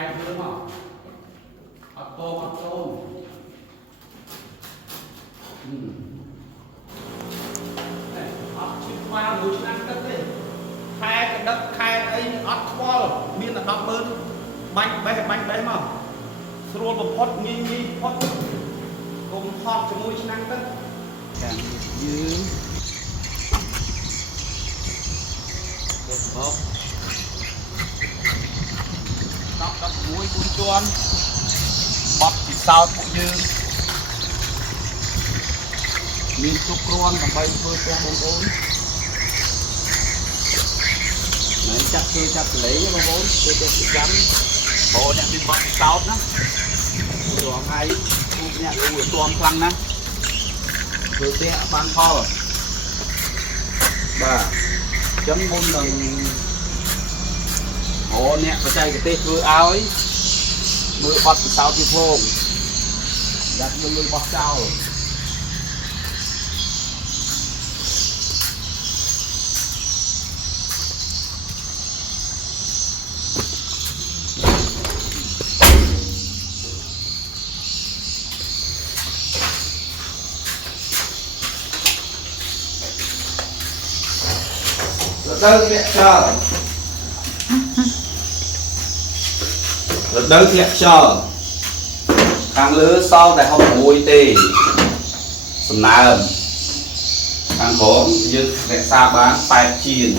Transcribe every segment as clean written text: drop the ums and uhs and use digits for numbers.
khai nữa mà tôm qua mũi chân ăn cất đi khai cái đất khai ấy ớt khoa miên là đọc bơn bánh bé mà rồi một phốt nghi phốt cùng hot cho mũi chân ăn cất càng dư hộp đọc mũi cuốn chuan bọt thì sao cũng như miên chúc luôn và bay thôi cho bông ôn đấy chặt lấy bông ôn tôi cho chị gắn bộ nhận đi bọt thì sao đó rồi ngay khu nhận uống toàn khăn nè rồi sẽ ban kho bà chấm môn lần ồ nè có chạy cái tê vừa áo ấy mưa bọt thì sao thì vô đặt mưa bọt sao đơn thiện chờ đơn thiện chờ càng lứa sau đại học mùi tì sầm nà càng khổ như để xa bán tài chìn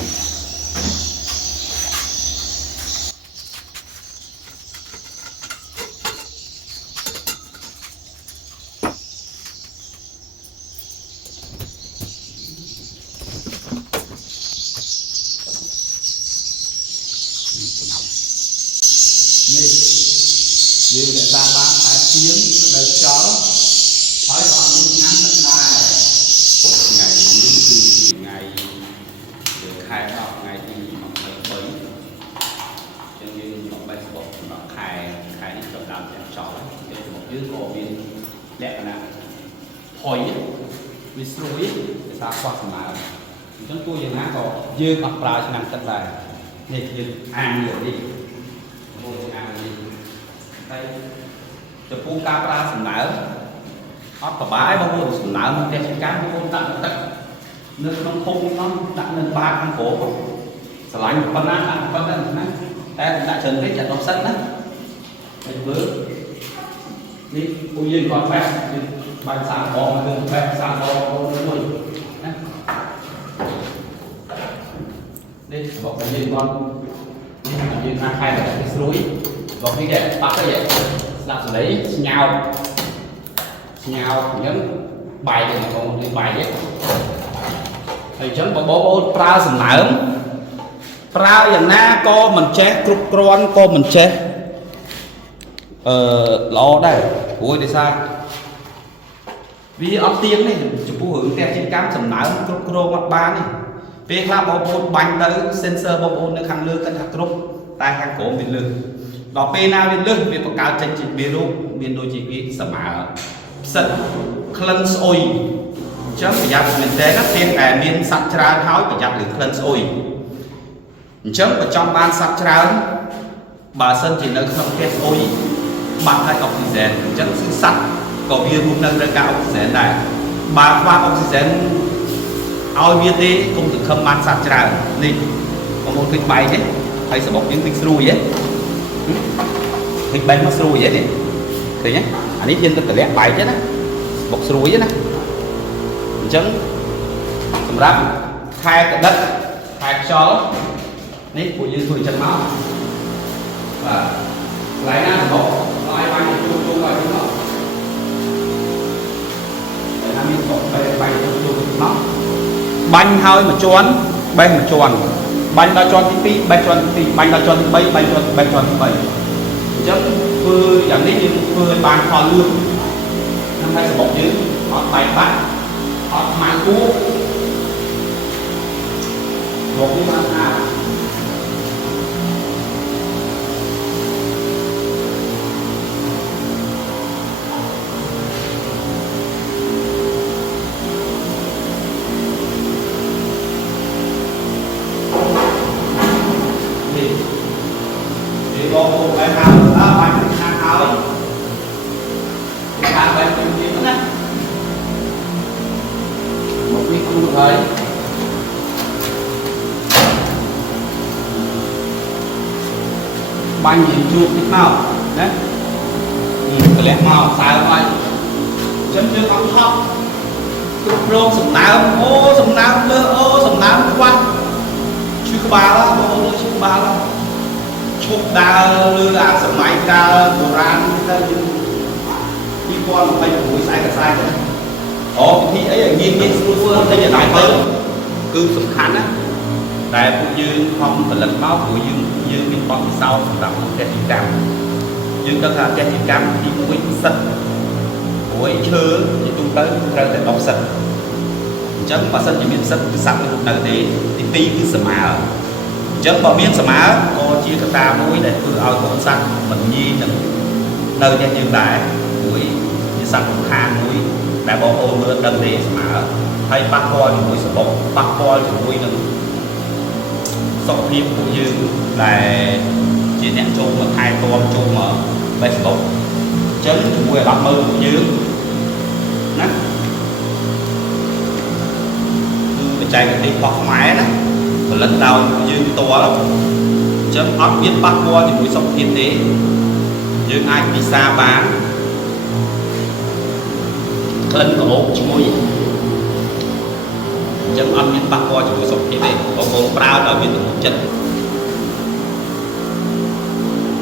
như để ta bán phải chiến để chó hỏi họ những ngắn đất đai ngày những từ ngày để khai học ngày thì học ngày bấy cho nên học bài học nó khai những tập làm đẹp chó cho một dưới cổ viên đẹp là hồi vì suối để ta qua mà chúng tôi giờ nó có dư mặt vào nằm tất lại này thì ăn nhiều đi đây cho phu ca ra sầm nở hót và bãi bao gồm sầm nở một cái cá bao gồm tặng tất nước nó không nó đặt lên ba con cổ sờ lạnh con ăn con ăn nè đã chân cái chặt nó sắt đó cái bước đi cô nhiên con phép bài sàn bò mà đừng phép sàn bò rồi điบอกcái nhiên con đi làm nhiên khai là cái suốiบอกnhư vậy bắt cái vậy là lấy nhau nhấn bài thì còn đi bài vậy thì chấn bộ pra sầm nở praอย่างណាក៏មិនចេះគ្រប់គ្រាន់ក៏មិនចេះល្អដែរព្រោះដោយសារវាអត់ទៀងនេះចំពោះរឿងតែជាកម្មសំណើគ្រប់គ្រងអត់បាននេះពេលខ្លះបងប្អូនបាញ់ទៅ sensor បងប្អូននៅខាងលើគាត់ថាគ្រប់តែខាងក្រោមវាលើដល់ពេលណាវាលើសវាបង្កើតចេញជាមេរោគមានដូចជាវាសម្អាផ្សិតក្លិនស្អុយអញ្ចឹងប្រយ័ត្នមែនតើពេលដែលមានសត្វច្រើនហើយប្រយ័ត្នរឿងក្លិនស្អុយអញ្ចឹងបើចង់បានសត្វច្រើនបើសិនជានៅក្នុងផ្ទះស្អុយបាត់ហើយអុកស៊ីហ្សែនអញ្ចឹងគឺសត្វក៏វារស់នៅត្រូវការអុកស៊ីហ្សែនដែរបើខ្វះអុកស៊ីហ្សែនឲ្យវាទេកុំសង្ឃឹមបានសត្វច្រើននេះបងប្អូនឃើញបាយទេហើយសបុកយើងតិចស្រួយទេthịt bánh nó xui vậy nè thì nhé anh ấy trên tôi lẹ bài chứ đó bột xui chứ nè trứng sầm ráp khai cái đất khai cho nít của như chân máu và lấy ra một nói bánh chung vào chúng nó để làm những cột bánh chung nó bánh hơi mà tròn bánh mà tròn bánh đã tròn tí bánh tròn tí bánh đã tròn tí bánh tròn tí bánh chất vừa dạngนี้vừa bàn thò lương năm nay sẽ bọc dưới họ bài bắt họ mang cú một cái bàn à បងប្អូនបែរហៅបាញ់ខាងហើយខាងបែរទៅទៀតណាមកពីគ្រូហើយបាញ់យើងជួបតិចមកណាកលះមកសើហើយចឹងយើងអត់ថប់គ្រប់គ្រងសំណើមអូសំណើមលើអូសំណើមខ្វាត់ឈឺក្បាលបងប្អូនឈឺក្បាលឈប់ដើរលើអាសម័យកាលបុរាណទៅយើង2026ស្អែកស្អែកទៅអូពិធីអីឲ្យងាយស្រួលតែយ៉ាងណាទៅគឺសំខាន់ណាតែពួកយើងខំផលិតមកព្រោះយើងមានបទពិសោធន៍សម្រាប់កសិកម្មយើងដឹងថាកសិកម្មទី1សិតព្រោះឈើទីទូទៅត្រូវតែ10សិតអញ្ចឹងបើសិនជាមានសិតគឺសត្វនៅទេទី2គឺស្មើអញ្ចឹងបើមានស្មើក៏ជាកត្តាមួយដែលធ្វើឲ្យកូនសត្វមិនងាយនឹងនៅតែយើងដែរព្រោះជាសត្វសំខាន់មួយដែលបងប្អូនមើលដឹងទេស្មើហើយប៉ះពាល់ជាមួយសបុកប៉ះពាល់ជាមួយនឹងសុខភាពពួកយើងដែលជាអ្នកចូលមកថែទាំចូលមកបេះសបុកអញ្ចឹងជាមួយអារម្មណ៍មើលពួកយើងណាគឺបច្ចេកទេសរបស់ខ្មែរណាផលិតដោយយើងផ្ទាល់អញ្ចឹងអត់មានប៉ះពាល់ជាមួយសុខភាពទេយើងអាចពិសាបានក្លិនក្រអូបឈ្ងុយអញ្ចឹងអត់មានប៉ះពាល់ជាមួយសុខភាពទេបងប្អូនប្រើដោយមានទំនុកចិត្ត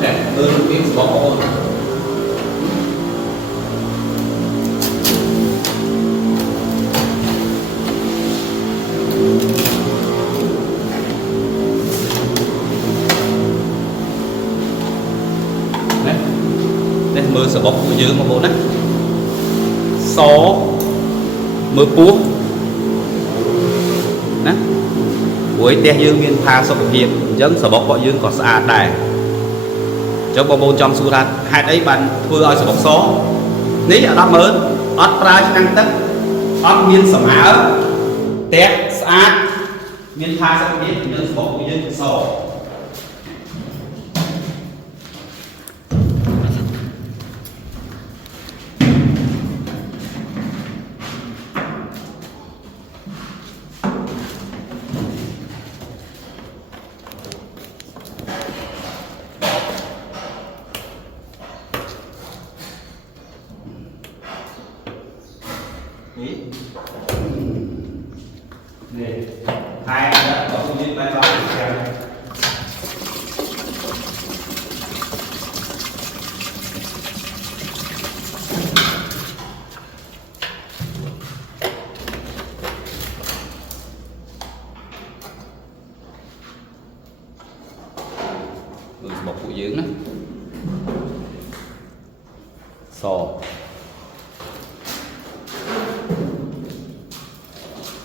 តែមើលពីបងប្អូនមើលសបុកcủaយើងបងប្អូនណាសមើលពោះណាព្រោះផ្ទះយើងមានផាសុខភាពអញ្ចឹងសបុករបស់យើងក៏ស្អាតដែរអញ្ចឹងបងប្អូនចង់សួរថាហេតុអីបានធ្វើឲ្យសបុកសនេះអា100000អត់ប្រើឆ្នាំងទឹកអត់មានសម្អាតផ្ទះស្អាតមានផាសុខភាពអញ្ចឹងសបុកcủaយើងគឺសនេះហើយដល់បងប្អូនយើងបានដល់ចាំមើលរបស់ពួកយើងណាស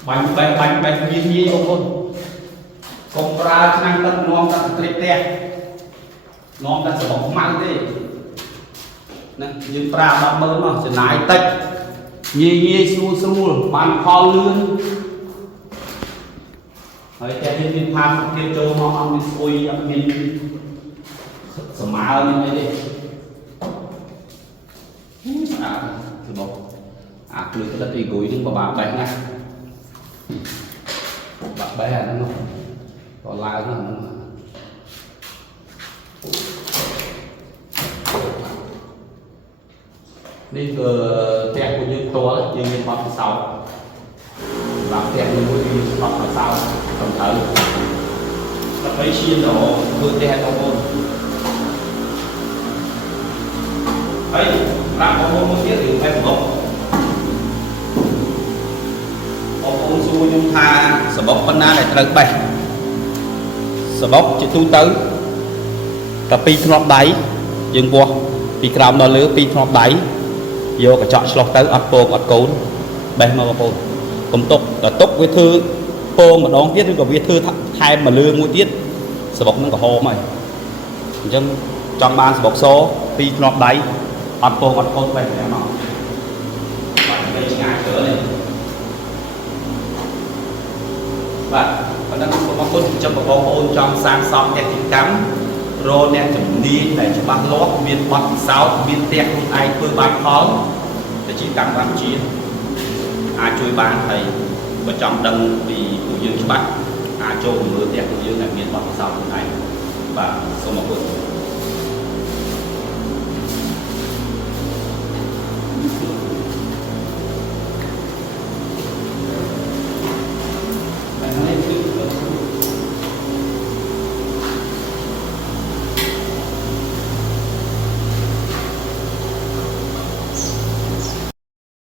បាញ់បែបងាយបងប្អូនកុំប្រើឆ្នាំងទឹកនាំទឹកត្រីផ្ទះនាំទឹកសបុកខ្មៅទេណាយើងប្រើ100000មកចំណាយតិចងាយស្រួលបានផលលឿនហើយតែយើងមានផាសុខភាពចូលមកអត់មានស្អុយអត់មានសម្មើមានអីទេស្អាតសបុកអាភ្លឺក្លិតអីគួយនឹងពិបាកបេះណាបាក់បេះអាហ្នឹងក៏ឡើងហ្នឹងនេះគឺផ្ទះcủaយើងផ្ទាល់យើងមានបទពិសោធន៍បាទផ្ទះមួយគឺបទពិសោធន៍ត្រឹមត្រូវដើម្បីឈានដល់ធ្វើផ្ទះបងប្អូនហើយប្រាប់បងប្អូនមួយទៀតរឿងផ្ទះសបុកបងប្អូនសួរខ្ញុំថាសបុកប៉ុណ្ណាដែលត្រូវបេះសបុកជាទូទៅតែ2ធ្នាប់ដៃយើងវាស់ពីក្រោមដល់លើ2ធ្នាប់ដៃយកកញ្ចក់ឆ្លុះទៅអត់ពងអត់កូនបេះមកបងប្អូនកុំទុកដល់ទុកវាធ្វើពងម្ដងទៀតឬក៏វាធ្វើថែមមកលើមួយទៀតសបុកនឹងក្រហមហើយអញ្ចឹងចង់បានសបុកស2ធ្នាប់ដៃអត់ពងអត់កូនបេះតែមកបាទទៅឆ្ងាយទៅនេះបាទប៉ុណ្ណឹងសូមអរគុណចំពោះបងប្អូនចង់សាងសង់កសិកម្ម រអ្នកជំនាញដែលច្បាស់លាស់មានបទពិសោធន៍មានផ្ទះខ្លួនឯងធ្វើបានផលតែជាកម្មកម្ពុជាអាចជួយបានហើយបើចង់ដឹងពីពួកយើងច្បាស់អាចចូលមើលផ្ទះពួកយើងដែលមានបទពិសោធន៍ខ្លួនឯងបាទសូមអរគុណ